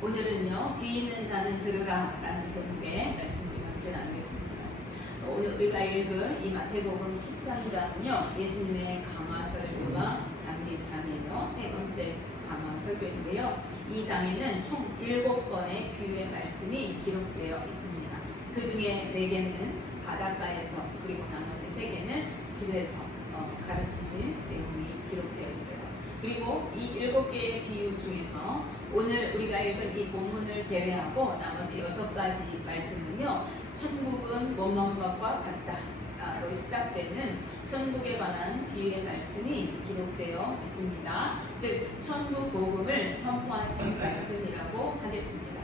오늘은요, 귀 있는 자는 들으라 라는 제목의 말씀 우리가 함께 나누겠습니다. 오늘 우리가 읽은 이 마태복음 13장은요, 예수님의 강화 설교가 담긴 장이에요. 세 번째 강화 설교인데요. 이 장에는 총 7번의 비유의 말씀이 기록되어 있습니다. 그 중에 4개는 바닷가에서, 그리고 나머지 3개는 집에서 가르치신 내용이 기록되어 있어요. 그리고 이 7개의 비유 중에서 오늘 우리가 읽은 이 본문을 제외하고 나머지 6가지 말씀은요, 천국은 뭐뭐한 것과 같다로 시작되는 천국에 관한 비유의 말씀이 기록되어 있습니다. 즉 천국 복음을 선포하신 말씀이라고 하겠습니다.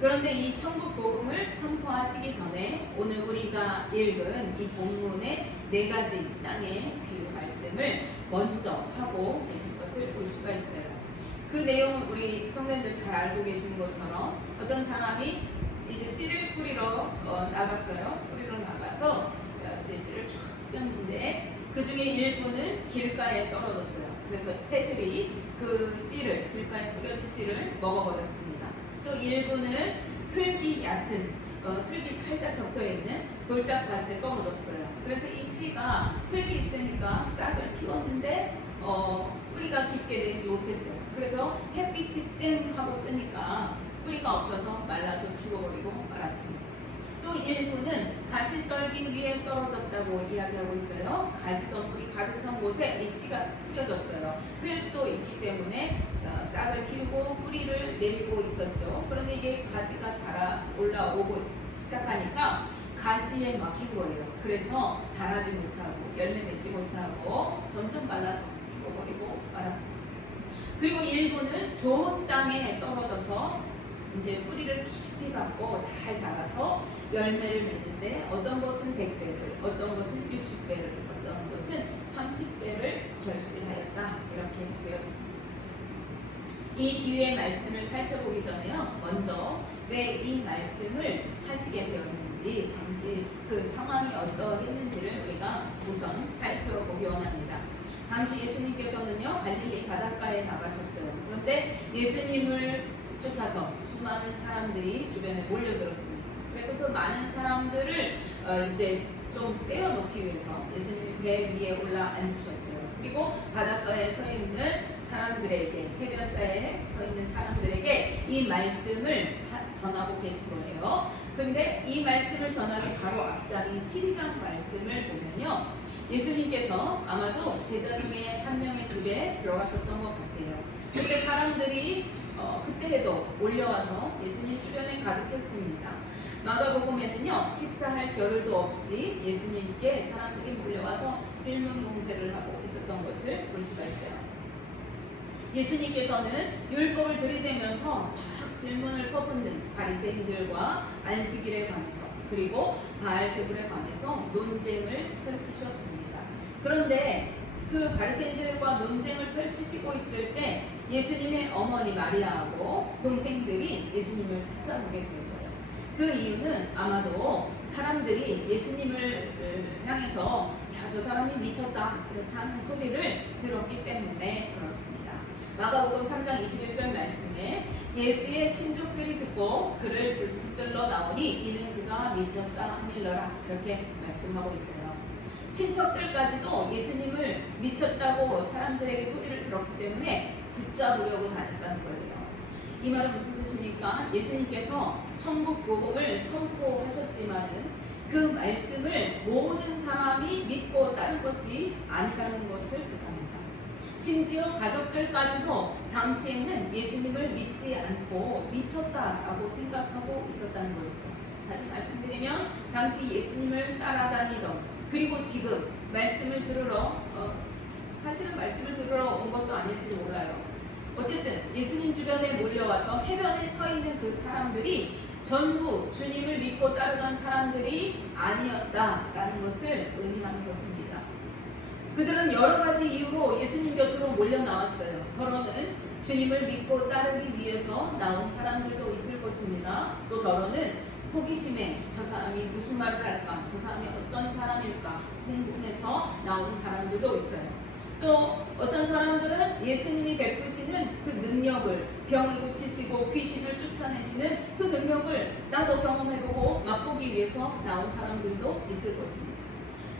그런데 이 천국 복음을 선포하시기 전에 오늘 우리가 읽은 이 본문의 4가지 땅의 비유 말씀을 먼저 하고 계신 것을 볼 수가 있어요. 그 내용은 우리 성도님들 잘 알고 계시는 것처럼 어떤 사람이 이제 씨를 뿌리러 나갔어요. 뿌리러 나가서 이제 씨를 쫙 뿌렸는데 그 중에 일부는 길가에 떨어졌어요. 그래서 새들이 그 씨를, 길가에 뿌려진 씨를 먹어버렸습니다. 또 일부는 흙이 얕은, 흙이 살짝 덮여있는 돌짝밭에 떨어졌어요. 그래서 이 씨가 흙이 있으니까 싹을 틔웠는데 뿌리가 깊게 내리지 못했어요. 그래서 햇빛이 쨍 하고 뜨니까 뿌리가 없어서 말라서 죽어버리고 말았습니다. 또 일부는 가시떨기 위에 떨어졌다고 이야기하고 있어요. 가시덤불이 가득한 곳에 이 씨가 뿌려졌어요. 흙도 있기 때문에 싹을 틔우고 뿌리를 내리고 있었죠. 그런데 이게 가지가 자라 올라오고 시작하니까 가시에 막힌 거예요. 그래서 자라지 못하고 열매 맺지 못하고 점점 말라서 죽어버리고 말았습니다. 그리고 일부는 좋은 땅에 떨어져서 이제 뿌리를 깊이 받고 잘 자라서 열매를 맺는데 어떤 것은 100배를, 어떤 것은 60배를, 어떤 것은 30배를 결실하였다. 이렇게 되어 있습니다. 이 비유의 말씀을 살펴보기 전에요, 먼저 왜 이 말씀을 하시게 되었는지, 당시 그 상황이 어떠했는지를 우리가 우선 살펴보기 원합니다. 당시 예수님께서는요, 갈릴리 바닷가에 나가셨어요. 그런데 예수님을 쫓아서 수많은 사람들이 주변에 몰려들었습니다. 그래서 그 많은 사람들을 이제 좀 떼어놓기 위해서 예수님이 배 위에 올라앉으셨어요. 그리고 바닷가에 서 있는 사람들에게, 해변가에 서 있는 사람들에게 이 말씀을 전하고 계신 거예요. 그런데 이 말씀을 전하기 바로 앞장인 12장 말씀을 보면요, 예수님께서 아마도 제자 중에 한 명의 집에 들어가셨던 것 같아요. 그때 사람들이 그때에도 몰려와서 예수님 주변에 가득했습니다. 마가복음에는요, 식사할 겨를도 없이 예수님께 사람들이 몰려와서 질문 공세를 하고 있었던 것을 볼 수가 있어요. 예수님께서는 율법을 들이대면서 막 질문을 퍼붓는 바리새인들과 안식일에 관해서, 그리고 바알세불에 관해서 논쟁을 펼치셨습니다. 그런데 그 바리새인들과 논쟁을 펼치시고 있을 때 예수님의 어머니 마리아하고 동생들이 예수님을 찾아오게 되어져요. 그 이유는 아마도 사람들이 예수님을 향해서 야, 저 사람이 미쳤다 이렇게 하는 소리를 들었기 때문에 그렇습니다. 마가복음 3장 21절 말씀에 예수의 친족들이 듣고 그를 붙들러 나오니 이는 그가 미쳤다 하밀러라, 이렇게 말씀하고 있어요. 친척들까지도 예수님을 미쳤다고 사람들에게 소리를 들었기 때문에 붙잡으려고 다녔다는 거예요. 이 말은 무슨 뜻입니까? 예수님께서 천국 복음을 선포하셨지만은 그 말씀을 모든 사람이 믿고 따른 것이 아니라는 것을 뜻합니다. 심지어 가족들까지도 당시에는 예수님을 믿지 않고 미쳤다라고 생각하고 있었다는 것이죠. 다시 말씀드리면 당시 예수님을 따라다니던, 그리고 지금 말씀을 들으러 사실은 말씀을 들으러 온 것도 아닐지도 몰라요. 어쨌든 예수님 주변에 몰려와서 해변에 서 있는 그 사람들이 전부 주님을 믿고 따르던 사람들이 아니었다라는 것을 의미하는 것입니다. 그들은 여러 가지 이유로 예수님 곁으로 몰려 나왔어요. 더러는 주님을 믿고 따르기 위해서 나온 사람들도 있을 것입니다. 또 더러는 호기심에 저 사람이 무슨 말을 할까, 저 사람이 어떤 사람일까 궁금해서 나오는 사람들도 있어요. 또 어떤 사람들은 예수님이 베푸시는 그 능력을, 병을 고치시고 귀신을 쫓아내시는 그 능력을 나도 경험해보고 맛보기 위해서 나온 사람들도 있을 것입니다.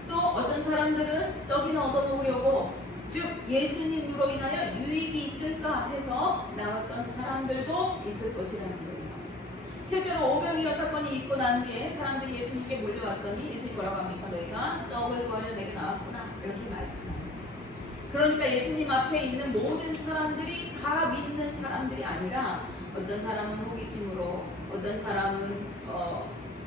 또 어떤 사람들은 떡이나 얻어먹으려고, 즉 예수님으로 인하여 유익이 있을까 해서 나왔던 사람들도 있을 것이라는 거예요. 실제로 오병이어 사건이 있고 난 뒤에 사람들이 예수님께 몰려왔더니 예수님 뭐라고 합니까? 너희가 떡을 구하려 내게 나왔구나, 이렇게 말씀합니다. 그러니까 예수님 앞에 있는 모든 사람들이 다 믿는 사람들이 아니라, 어떤 사람은 호기심으로, 어떤 사람은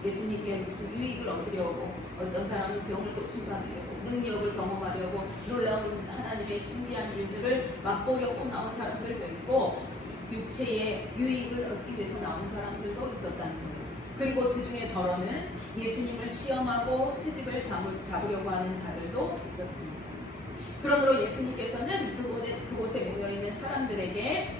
예수님께 무슨 유익을 얻으려고, 어떤 사람은 병을 고침받으려고, 능력을 경험하려고, 놀라운 하나님의 신비한 일들을 맛보려고 나온 사람들도 있고, 육체의 유익을 얻기 위해서 나온 사람들도 있었다는 거예요. 그리고 그 중에 더러는 예수님을 시험하고 트집을 잡으려고 하는 자들도 있었습니다. 그러므로 예수님께서는 그곳에 모여있는 사람들에게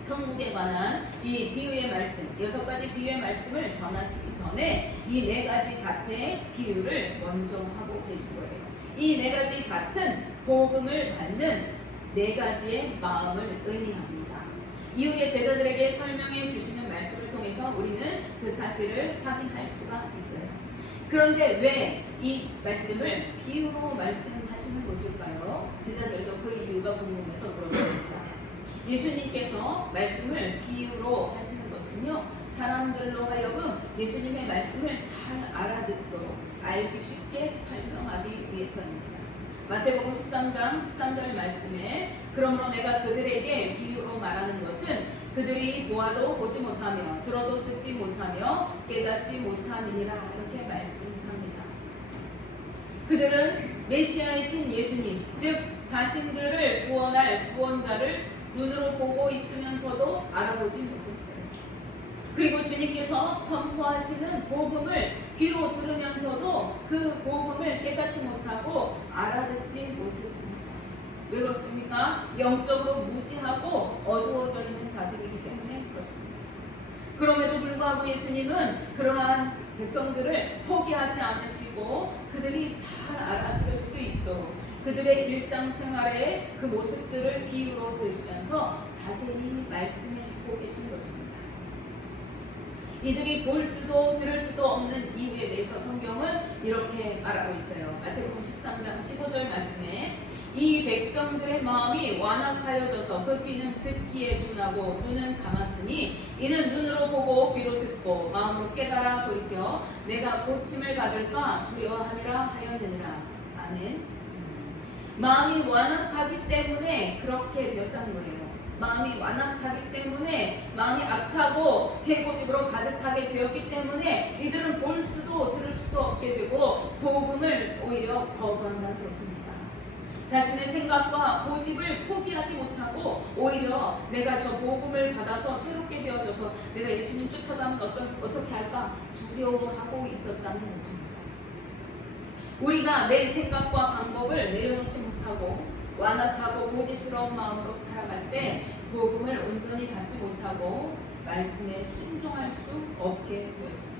천국에 관한 이 비유의 말씀, 6가지 비유의 말씀을 전하시기 전에 이 4가지 밭의 비유를 먼저 하고 계신 거예요. 이 4가지 밭은 복음을 받는 4가지의 마음을 의미합니다. 이후에 제자들에게 설명해 주시는 말씀을 통해서 우리는 그 사실을 확인할 수가 있어요. 그런데 왜 이 말씀을 비유로 말씀하시는 것일까요? 제자들도 그 이유가 궁금해서 그렇습니다. 예수님께서 말씀을 비유로 하시는 것은요, 사람들로 하여금 예수님의 말씀을 잘 알아듣도록 알기 쉽게 설명하기 위해서입니다. 마태복음 13장 13절 말씀에 그러므로 내가 그들에게 비유로 말하는 것은 그들이 보아도 보지 못하며 들어도 듣지 못하며 깨닫지 못함이니라, 이렇게 말씀합니다. 그들은 메시아이신 예수님, 즉 자신들을 구원할 구원자를 눈으로 보고 있으면서도 알아보지 못했어요. 그리고 주님께서 선포하시는 복음을 귀로 들으면서도 그 복음을 깨닫지 못하고 알아듣지 못했습니다. 왜 그렇습니까? 영적으로 무지하고 어두워져 있는 자들이기 때문에 그렇습니다. 그럼에도 불구하고 예수님은 그러한 백성들을 포기하지 않으시고 그들이 잘 알아들을 수 있도록 그들의 일상생활의 그 모습들을 비유로 드시면서 자세히 말씀해 주고 계신 것입니다. 이들이 볼 수도 들을 수도 없는 이유에 대해서 성경은 이렇게 말하고 있어요. 마태복음 13장 15절 말씀에 이 백성들의 마음이 완악하여져서 그 귀는 듣기에 둔하고 눈은 감았으니 이는 눈으로 보고 귀로 듣고 마음으로 깨달아 돌이켜 내가 고침을 받을까 두려워함이라 하였느니라. 아멘. 마음이 완악하기 때문에 그렇게 되었다는 거예요. 마음이 완악하기 때문에, 마음이 악하고 재고집으로 가득하게 되었기 때문에 이들은 볼 수도 들을 수도 없게 되고 복음을 오히려 거부한다는 것입니다. 자신의 생각과 고집을 포기하지 못하고 오히려 내가 저 복음을 받아서 새롭게 되어져서 내가 예수님 쫓아가면 어떻게 할까 두려워하고 있었다는 것입니다. 우리가 내 생각과 방법을 내려놓지 못하고 완악하고 고집스러운 마음으로 살아갈 때 복음을 온전히 받지 못하고 말씀에 순종할 수 없게 되어집니다.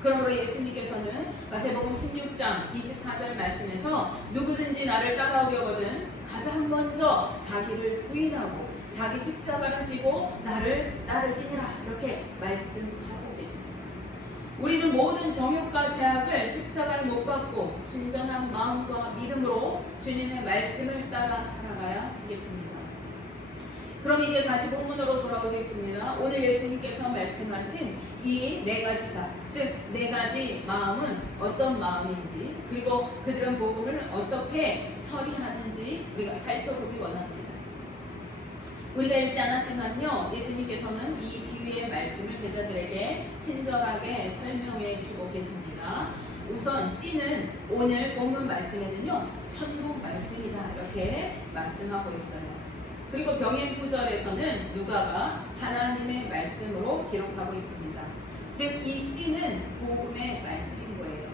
그러므로 예수님께서는 마태복음 16장 24절 말씀에서 누구든지 나를 따라오려거든 가장 먼저 자기를 부인하고 자기 십자가를 지고 나를 지니라, 이렇게 말씀하고 계십니다. 우리는 모든 정욕과 제약을 십자가에 못 박고 순전한 마음과 믿음으로 주님의 말씀을 따라 살아가야 하겠습니다. 그럼 이제 다시 본문으로 돌아오시겠습니다. 오늘 예수님께서 말씀하신 이 4가지다, 즉 4가지 마음은 어떤 마음인지, 그리고 그들은 복음을 어떻게 처리하는지 우리가 살펴보기 원합니다. 우리가 읽지 않았지만요, 예수님께서는 이 비유의 말씀을 제자들에게 친절하게 설명해 주고 계십니다. 우선 C는 오늘 본문 말씀에는요, 천국 말씀이다, 이렇게 말씀하고 있어요. 그리고 병행 구절에서는 누가가 하나님의 말씀으로 기록하고 있습니다. 즉 이 C는 복음의 말씀인 거예요.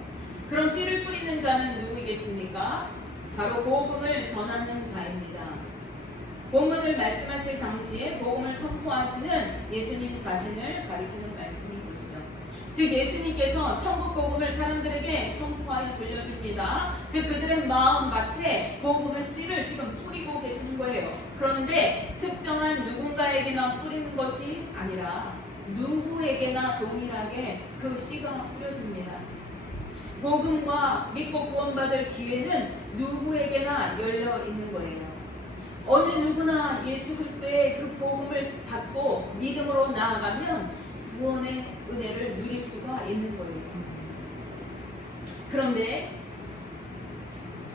그럼 씨를 뿌리는 자는 누구이겠습니까? 바로 복음을 전하는 자입니다. 본문을 말씀하실 당시에 복음을 선포하시는 예수님 자신을 가리키는 말씀인 것이죠. 즉 예수님께서 천국 복음을 사람들에게 선포하여 들려줍니다. 즉 그들의 마음 밭에 복음의 씨를 지금 뿌리고 계시는 거예요. 그런데 특정한 누군가에게만 뿌리는 것이 아니라 누구에게나 동일하게 그 씨가 뿌려집니다. 복음과 믿고 구원받을 기회는 누구에게나 열려 있는 거예요. 어느 누구나 예수 그리스도의 그 복음을 받고 믿음으로 나아가면 구원의 은혜를 누릴 수가 있는 거예요. 그런데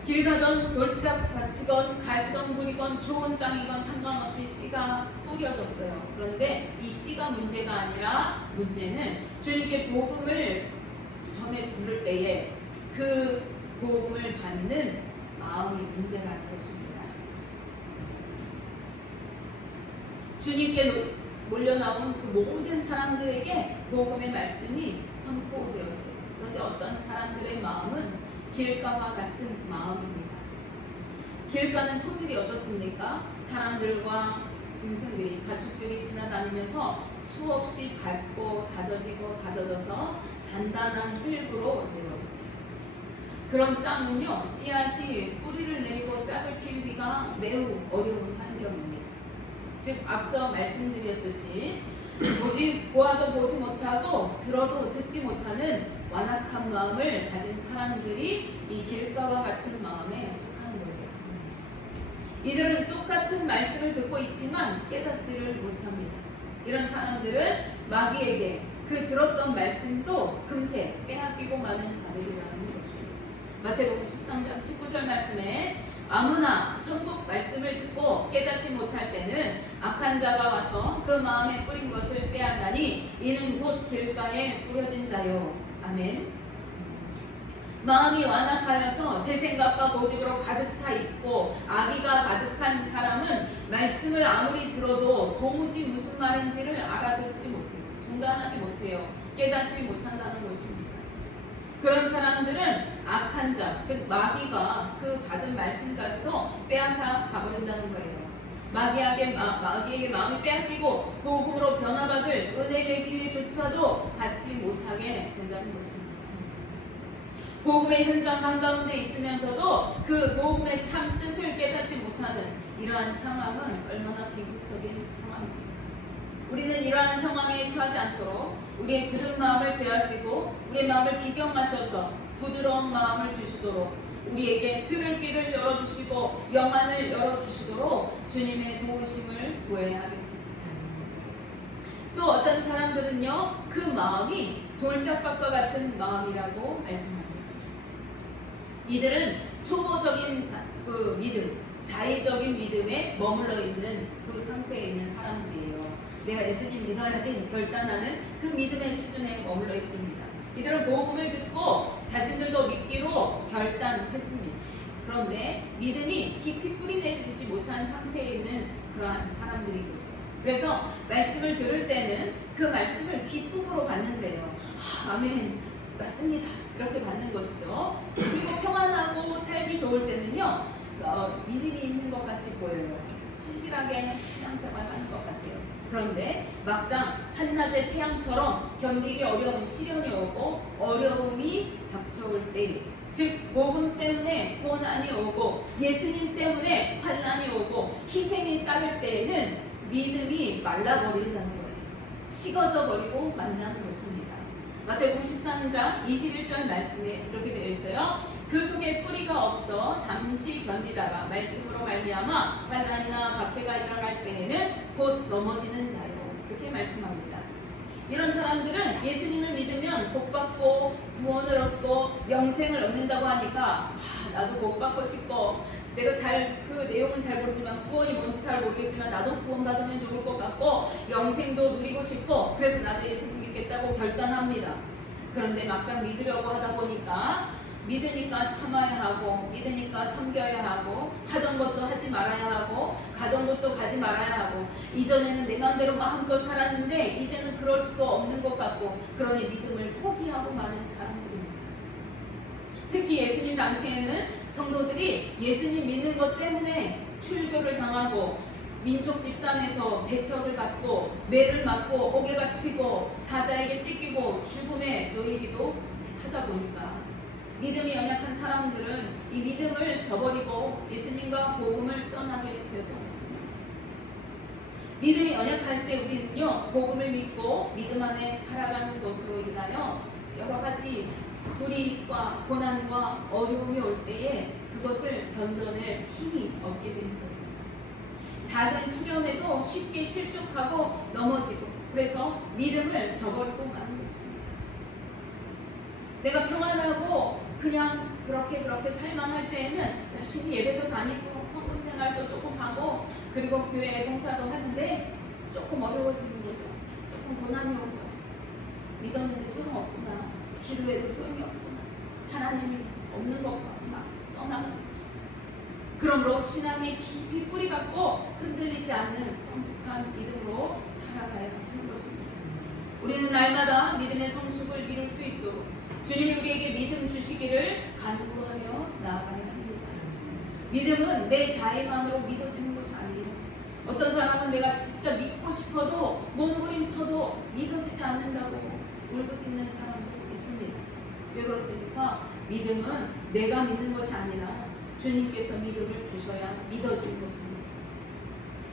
길 가던 돌짝밭이건 가시덤불이건 좋은 땅이건 상관없이 씨가 뿌려졌어요. 그런데 이 씨가 문제가 아니라 문제는 주님께 복음을 전해 들을 때에 그 복음을 받는 마음이 문제라는 것입니다. 주님께 몰려나온 그 모든 사람들에게 복음의 말씀이 선포되었어요. 그런데 어떤 사람들의 마음은 길가와 같은 마음입니다. 길가는 토질이 어떻습니까? 사람들과 짐승들이, 가축들이 지나다니면서 수없이 밟고 다져져서 단단한 흙으로 되어 있어요. 그런 땅은요, 씨앗이 뿌리를 내리고 싹을 틔우기가 매우 어려운 환경입니다. 즉 앞서 말씀드렸듯이 보아도 보지 못하고 들어도 듣지 못하는 완악한 마음을 가진 사람들이 이 길가와 같은 마음에 속하는 거예요. 이들은 똑같은 말씀을 듣고 있지만 깨닫지를 못합니다. 이런 사람들은 마귀에게 그 들었던 말씀도 금세 빼앗기고 마는 자들이라는 것입니다. 마태복음 13장 19절 말씀에 아무나 천국 말씀을 듣고 깨닫지 못할 때는 악한 자가 와서 그 마음에 뿌린 것을 빼앗나니 이는 곧 길가에 뿌려진 자요. 아멘. 마음이 완악하여서 제 생각과 고집으로 가득 차 있고 악의가 가득한 사람은 말씀을 아무리 들어도 도무지 무슨 말인지를 알아듣지 못해요. 분간하지 못해요. 깨닫지 못한다는 것입니다. 그런 사람들은 악한 자, 즉 마귀가 그 받은 말씀까지도 빼앗아 가버린다는 거예요. 마귀에게 마음이 빼앗기고 복음으로 변화받을 은혜의 기회조차도 갖지 못하게 된다는 것입니다. 복음의 현장 한가운데 있으면서도 그 복음의 참 뜻을 깨닫지 못하는 이러한 상황은 얼마나 비극적인 상황입니다. 우리는 이러한 상황에 처하지 않도록 우리의 굳은 마음을 제하시고 우리의 마음을 기경하셔서 부드러운 마음을 주시도록 우리에게 들을 길을 열어주시고 영안을 열어주시도록 주님의 도우심을 구해야 하겠습니다. 또 어떤 사람들은요, 그 마음이 돌짝밭과 같은 마음이라고 말씀합니다. 이들은 초보적인 그 믿음, 자의적인 믿음에 머물러 있는 그 상태에 있는 사람들이에요. 내가 예수님 믿어야지 결단하는 그 믿음의 수준에 머물러 있습니다. 이들은 복음을 듣고 자신들도 믿기로 결단했습니다. 그런데 믿음이 깊이 뿌리내리지 못한 상태에 있는 그러한 사람들인 것이죠. 그래서 말씀을 들을 때는 그 말씀을 기쁨으로 받는데요. 아멘, 맞습니다. 이렇게 받는 것이죠. 그리고 평안하고 살기 좋을 때는요, 믿음이 있는 것 같이 보여요. 신실하게 신앙생활 하는 것 같아요. 그런데 막상 한낮의 태양처럼 견디기 어려운 시련이 오고 어려움이 닥쳐올 때, 즉 복음 때문에 고난이 오고 예수님 때문에 환난이 오고 희생이 따를 때에는 믿음이 말라버린다는 거예요. 식어져 버리고 만나는 것입니다. 마태복음 13장 21절 말씀에 이렇게 되어 있어요. 그 속에 뿌리가 없어 잠시 견디다가 말씀으로 말미암아 환난이나 박해가 일어날 때에는 곧 넘어지는 자요. 이렇게 말씀합니다. 이런 사람들은 예수님을 믿으면 복받고 구원을 얻고 영생을 얻는다고 하니까 나도 복받고 싶고 내가 그 내용은 잘 모르지만 구원이 뭔지 잘 모르겠지만 나도 구원받으면 좋을 것 같고 영생도 누리고 싶고 그래서 나도 예수님 믿겠다고 결단합니다. 그런데 막상 믿으려고 하다 보니까 믿으니까 참아야 하고 믿으니까 섬겨야 하고 하던 것도 하지 말아야 하고 가던 것도 가지 말아야 하고 이전에는 내 마음대로 마음껏 살았는데 이제는 그럴 수도 없는 것 같고 그러니 믿음을 포기하고 마는 사람들입니다. 특히 예수님 당시에는 성도들이 예수님 믿는 것 때문에 출교를 당하고 민족 집단에서 배척을 받고 매를 맞고 옥에가 치고 사자에게 찢기고 죽음에 놓이기도 하다 보니까 믿음이 연약한 사람들은 이 믿음을 저버리고 예수님과 복음을 떠나게 되었던 것입니다. 믿음이 연약할 때 우리는요, 복음을 믿고 믿음 안에 살아가는 것으로 인하여 여러 가지 불이익과 고난과 어려움이 올 때에 그것을 견뎌낼 힘이 없게 되는 거예요. 작은 시련에도 쉽게 실족하고 넘어지고, 그래서 믿음을 저버리고 마는 것입니다. 내가 평안하고 그냥 그렇게 살만 할 때에는 열심히 예배도 다니고 헌금 생활도 조금 하고 그리고 교회 봉사도 하는데 조금 어려워지는 거죠. 조금 고난이 오죠. 믿었는데 소용없구나. 기도해도 소용이 없구나. 하나님이 없는 것 같구나. 떠나가는 것이죠. 그러므로 신앙에 깊이 뿌리박고 흔들리지 않는 성숙한 믿음으로 살아가야 하는 것입니다. 우리는 날마다 믿음의 성숙을 이룰 수 있도록 주님이 우리에게 믿음 주시기를 간구하며 나아가야 합니다. 믿음은 내 자의만으로 믿어지는 것이 아니에요. 어떤 사람은 내가 진짜 믿고 싶어도 몸부림쳐도 믿어지지 않는다고 울부짖는 사람도 있습니다. 왜 그렇습니까? 믿음은 내가 믿는 것이 아니라 주님께서 믿음을 주셔야 믿어지는 것입니다.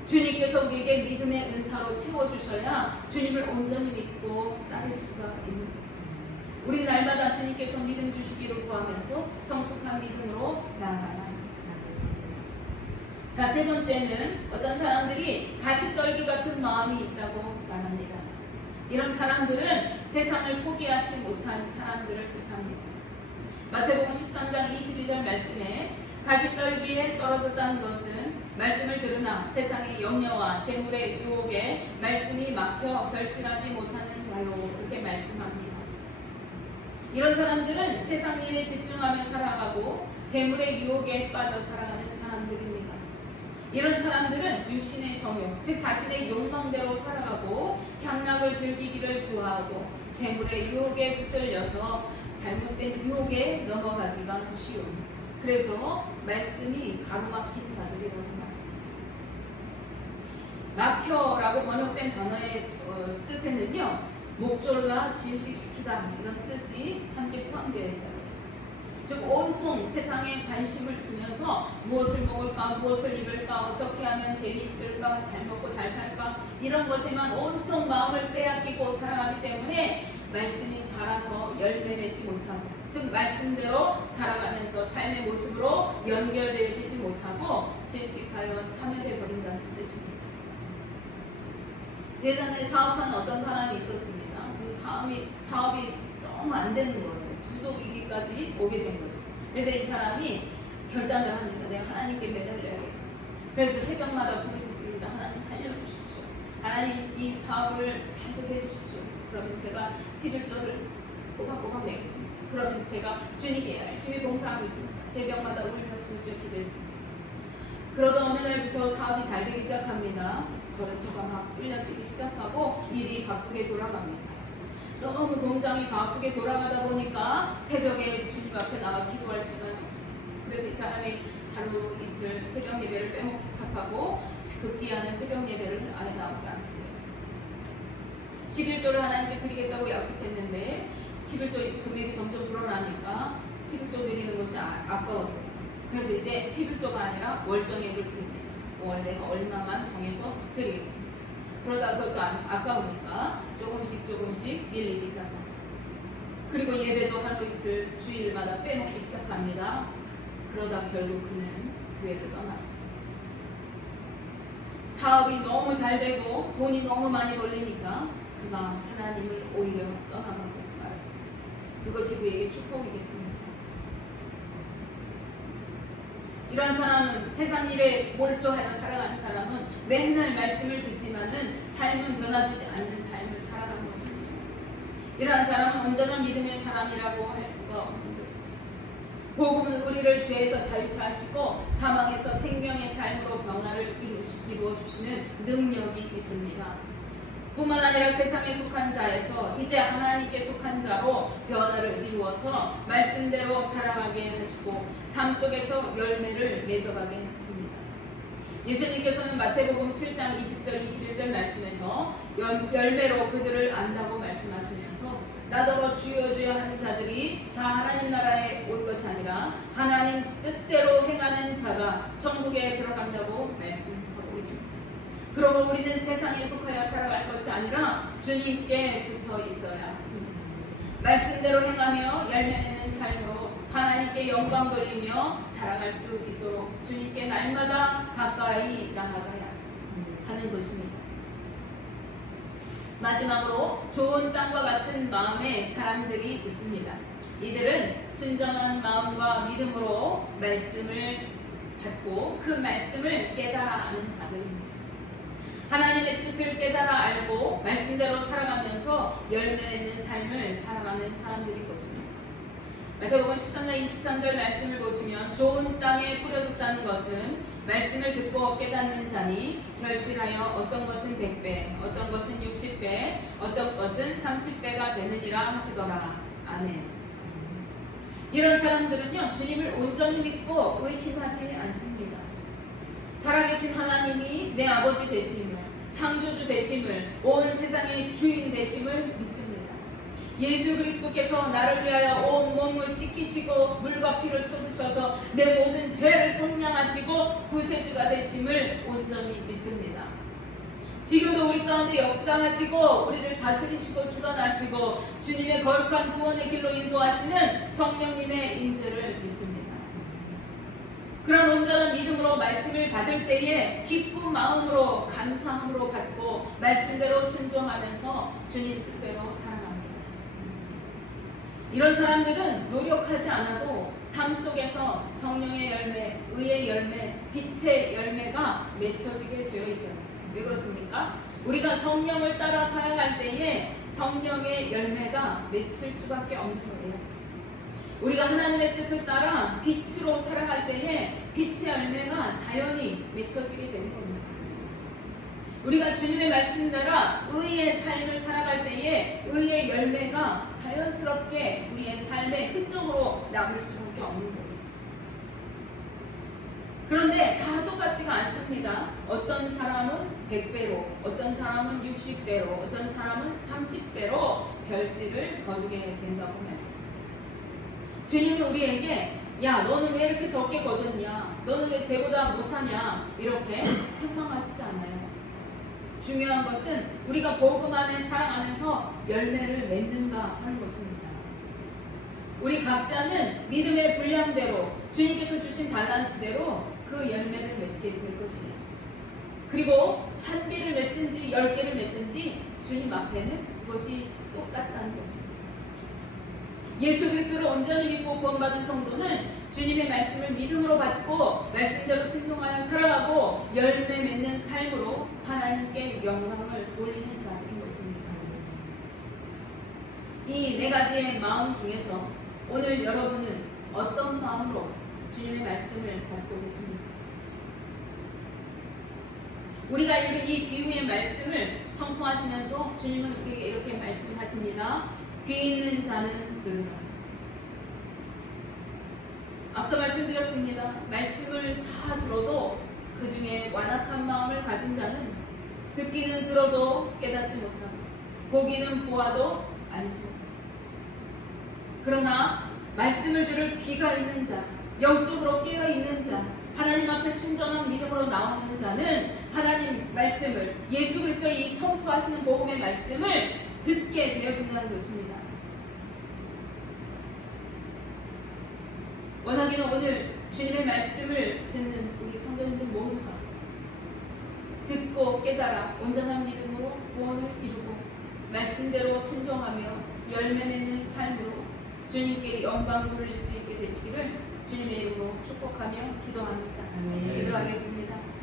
주님께서 우리에게 믿음의 은사로 채워주셔야 주님을 온전히 믿고 따를 수가 있는 것입니다. 우리 날마다 주님께서 믿음 주시기를 구하면서 성숙한 믿음으로 나아가야 합니다. 자, 세 번째는 어떤 사람들이 가시떨기 같은 마음이 있다고 말합니다. 이런 사람들은 세상을 포기하지 못한 사람들을 뜻합니다. 마태복음 13장 22절 말씀에 가시떨기에 떨어졌다는 것은 말씀을 들으나 세상의 염려와 재물의 유혹에 말씀이 막혀 결실하지 못하는 자요, 이렇게 말씀합니다. 이런 사람들은 세상 일에 집중하며 살아가고 재물의 유혹에 빠져 살아가는 사람들입니다. 이런 사람들은 육신의 정욕, 즉 자신의 욕망대로 살아가고 향락을 즐기기를 좋아하고 재물의 유혹에 붙들려서 잘못된 유혹에 넘어가기가 쉬운, 그래서 말씀이 가로막힌 자들이라고 합니다. 막혀라고 번역된 단어의 뜻에는요, 목졸라 질식시키다 이런 뜻이 함께 포함되어 있다. 즉 온통 세상에 관심을 두면서 무엇을 먹을까, 무엇을 입을까, 어떻게 하면 재미있을까, 잘 먹고 잘 살까, 이런 것에만 온통 마음을 빼앗기고 살아가기 때문에 말씀이 자라서 열매 맺지 못하고, 즉 말씀대로 살아가면서 삶의 모습으로 연결되어지지 못하고 질식하여 사멸해 버린다는 뜻입니다. 예전에 사업하는 어떤 사람이 있었습니다. 사업이 너무 안 되는 거예요. 부도 위기까지 오게 된 거죠. 그래서 이 사람이 결단을 합니다. 내가 하나님께 매달려야겠다. 그래서 새벽마다 부르짖습니다. 하나님 살려주십시오. 하나님 이 사업을 잘 되게 해주십시오. 그러면 제가 11조를 꼬박꼬박 내겠습니다. 그러면 제가 주님께 열심히 봉사하겠습니다. 새벽마다 울며 부르짖어 기도했습니다. 그러던 어느 날부터 사업이 잘 되기 시작합니다. 거래처가 막 끌려지기 시작하고 일이 바쁘게 돌아갑니다. 너무 공장이 바쁘게 돌아가다 보니까 새벽에 주님 앞에 나가 기도할 시간이 없어요. 그래서 이 사람이 하루 이틀 새벽 예배를 빼먹기 시작하고 급기야는 새벽 예배를 아예 나오지 않게 되었습니다. 11조를 하나님께 드리겠다고 약속했는데 11조 금액이 점점 불어나니까 11조 드리는 것이 아까웠어요. 그래서 이제 11조가 아니라 월정액을 드립니다. 월 내가 얼마만 정해서 드리겠습니다. 그러다 그것도 아까우니까 조금씩 밀리기 시작합니다. 그리고 예배도 하루 이틀 주일마다 빼먹기 시작합니다. 그러다 결국 그는 교회를 떠나갔습니다. 사업이 너무 잘 되고 돈이 너무 많이 벌리니까 그가 하나님을 오히려 떠나가고 말았습니다. 그것이 그에게 축복이겠습니다. 이런 사람은 세상 일에 몰두하여 살아가는 사람은 맨날 말씀을 듣지만은 삶은 변화되지 않는 삶을 살아가는 것입니다. 이러한 사람은 온전한 믿음의 사람이라고 할 수가 없는 것이죠. 복음은 우리를 죄에서 자유케 하시고 사망에서 생명의 삶으로 변화를 이루어 주시는 능력이 있습니다. 뿐만 아니라 세상에 속한 자에서 이제 하나님께 속한 자로 변화를 이루어서 말씀대로 살아가게 하시고 삶 속에서 열매를 맺어가게 하십니다. 예수님께서는 마태복음 7장 20절 21절 말씀에서 열매로 그들을 안다고 말씀하시면서 나더러 주여 주여 하는 자들이 다 하나님 나라에 올 것이 아니라 하나님 뜻대로 행하는 자가 천국에 들어간다고 말씀하고 계십니다. 그러므로 우리는 세상에 속하여 살아갈 것이 아니라 주님께 붙어 있어야 합니다. 말씀대로 행하며 열매 맺는 삶으로 하나님께 영광 돌리며 살아갈 수 있도록 주님께 날마다 가까이 나아가야 하는 것입니다. 마지막으로 좋은 땅과 같은 마음의 사람들이 있습니다. 이들은 순전한 마음과 믿음으로 말씀을 받고 그 말씀을 깨달아 아는 자들입니다. 하나님의 뜻을 깨달아 알고 말씀대로 살아가면서 열매 맺는 삶을 살아가는 사람들일 것입니다. 마태복음 13장 23절 말씀을 보시면 좋은 땅에 뿌려졌다는 것은 말씀을 듣고 깨닫는 자니 결실하여 어떤 것은 100배, 어떤 것은 60배, 어떤 것은 30배가 되느니라 하시더라. 아멘. 이런 사람들은요, 주님을 온전히 믿고 의심하지 않습니다. 살아계신 하나님이 내 아버지 되심을, 창조주 되심을, 온 세상의 주인 되심을 믿습니다. 예수 그리스도께서 나를 위하여 온 몸을 찢기시고 물과 피를 쏟으셔서 내 모든 죄를 속량하시고 구세주가 되심을 온전히 믿습니다. 지금도 우리 가운데 역사하시고 우리를 다스리시고 주관하시고 주님의 거룩한 구원의 길로 인도하시는 성령님의 임재를 믿습니다. 그런 온전한 믿음으로 말씀을 받을 때에 기쁜 마음으로 감사함으로 받고 말씀대로 순종하면서 주님 뜻대로 살아갑니다. 이런 사람들은 노력하지 않아도 삶 속에서 성령의 열매, 의의 열매, 빛의 열매가 맺혀지게 되어 있어요. 왜 그렇습니까? 우리가 성령을 따라 살아갈 때에 성령의 열매가 맺힐 수밖에 없는 거예요. 우리가 하나님의 뜻을 따라 빛으로 살아갈 때에 빛의 열매가 자연히 맺혀지게 되는 겁니다. 우리가 주님의 말씀 따라 의의 삶을 살아갈 때에 의의 열매가 자연스럽게 우리의 삶의 흔적으로 남을 수밖에 없는 거예요. 그런데 다 똑같지가 않습니다. 어떤 사람은 100배로, 어떤 사람은 60배로, 어떤 사람은 30배로 결실을 거두게 된다고 말씀합니다. 주님이 우리에게 야, 너는 왜 이렇게 적게 거뒀냐? 너는 왜 쟤보다 못하냐? 이렇게 책망하시지 않아요. 중요한 것은 우리가 복음 안에 살아가면서 열매를 맺는가 하는 것입니다. 우리 각자는 믿음의 분량대로 주님께서 주신 달란트대로 그 열매를 맺게 될 것이에요. 그리고 한 개를 맺든지 10개를 맺든지 주님 앞에는 그것이 똑같다는 것입니다. 예수 그리스도를 온전히 믿고 구원받은 성도는 주님의 말씀을 믿음으로 받고 말씀대로 순종하여 살아가고 열매 맺는 삶으로 하나님께 영광을 돌리는 자들인 것입니다. 이 네 가지의 마음 중에서 오늘 여러분은 어떤 마음으로 주님의 말씀을 받고 계십니까? 우리가 읽은 이 비유의 말씀을 선포하시면서 주님은 우리에게 이렇게 말씀하십니다. 귀 있는 자는 들으라. 앞서 말씀드렸습니다. 말씀을 다 들어도 그 중에 완악한 마음을 가진 자는 듣기는 들어도 깨닫지 못하고 보기는 보아도 알지 못하고, 그러나 말씀을 들을 귀가 있는 자, 영적으로 깨어있는 자, 하나님 앞에 순전한 믿음으로 나오는 자는 하나님 말씀을, 예수 그리스도의 이 선포하시는 복음의 말씀을 듣게 되어진다는 것입니다. 원하기는 오늘 주님의 말씀을 듣는 우리 성도님들 모두가 듣고 깨달아 온전한 믿음으로 구원을 이루고 말씀대로 순종하며 열매 맺는 삶으로 주님께 영광 돌릴 수 있게 되시기를 주님의 이름으로 축복하며 기도합니다. 기도하겠습니다.